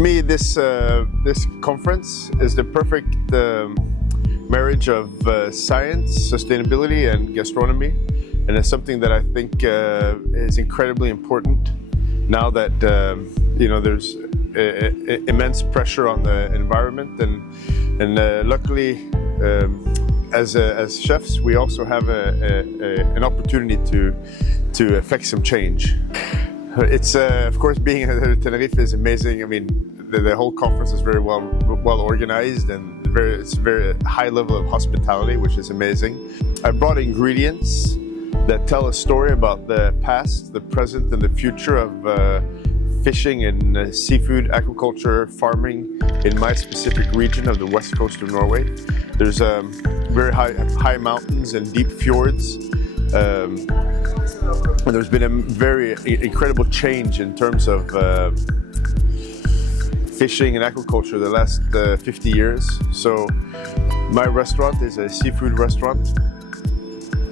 To me, this conference is the perfect marriage of science, sustainability, and gastronomy, and it's something that I think is incredibly important now that there's immense pressure on the environment, and luckily, as chefs, we also have an opportunity to affect some change. It's of course, being at Tenerife is amazing. I mean, the whole conference is very well organized, and it's very high level of hospitality, which is amazing. I brought ingredients that tell a story about the past, the present, and the future of fishing and seafood, aquaculture, farming in my specific region of the west coast of Norway. There's very high mountains and deep fjords. There's been a very incredible change in terms of fishing and aquaculture the last 50 years. So my restaurant is a seafood restaurant,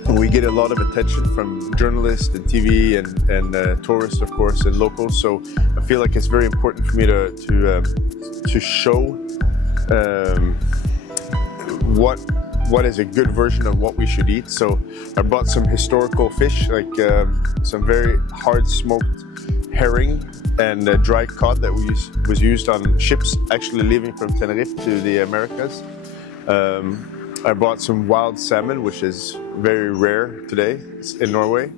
and we get a lot of attention from journalists and TV and tourists, of course, and locals. So I feel like it's very important for me to show what is a good version of what we should eat. So I brought some historical fish, like some very hard smoked herring and dry cod that was used on ships actually leaving from Tenerife to the Americas. I brought some wild salmon, which is very rare today in Norway.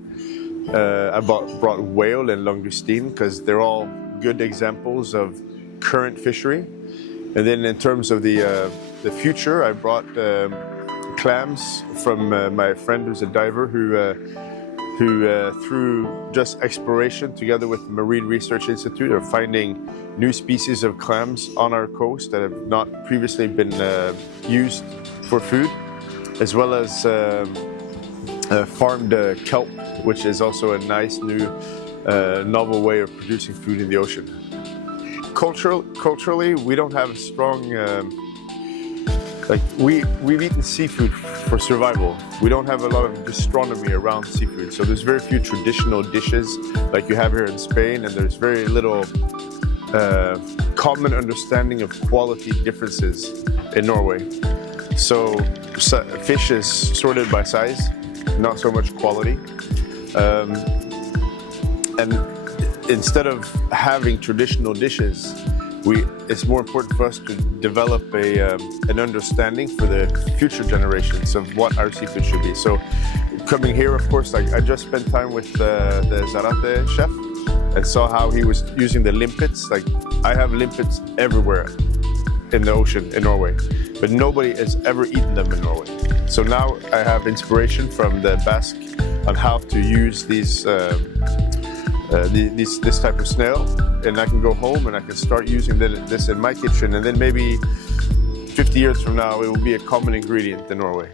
I brought whale and langoustine because they're all good examples of current fishery. And then in terms of the future, I brought clams from my friend who's a diver who through just exploration together with the Marine Research Institute are finding new species of clams on our coast that have not previously been used for food, as well as farmed kelp, which is also a nice new novel way of producing food in the ocean. Culturally, we don't have a strong we've eaten seafood for survival. We don't have a lot of gastronomy around seafood, so there's very few traditional dishes like you have here in Spain, and there's very little common understanding of quality differences in Norway. So fish is sorted by size, not so much quality. And instead of having traditional dishes, it's more important for us to develop an understanding for the future generations of what our seafood should be. So coming here, of course, I just spent time with the Zarate chef and saw how he was using the limpets. Like, I have limpets everywhere in the ocean in Norway, but nobody has ever eaten them in Norway. So now I have inspiration from the Basque on how to use this type of snail, and I can go home and I can start using this in my kitchen, and then maybe 50 years from now it will be a common ingredient in Norway.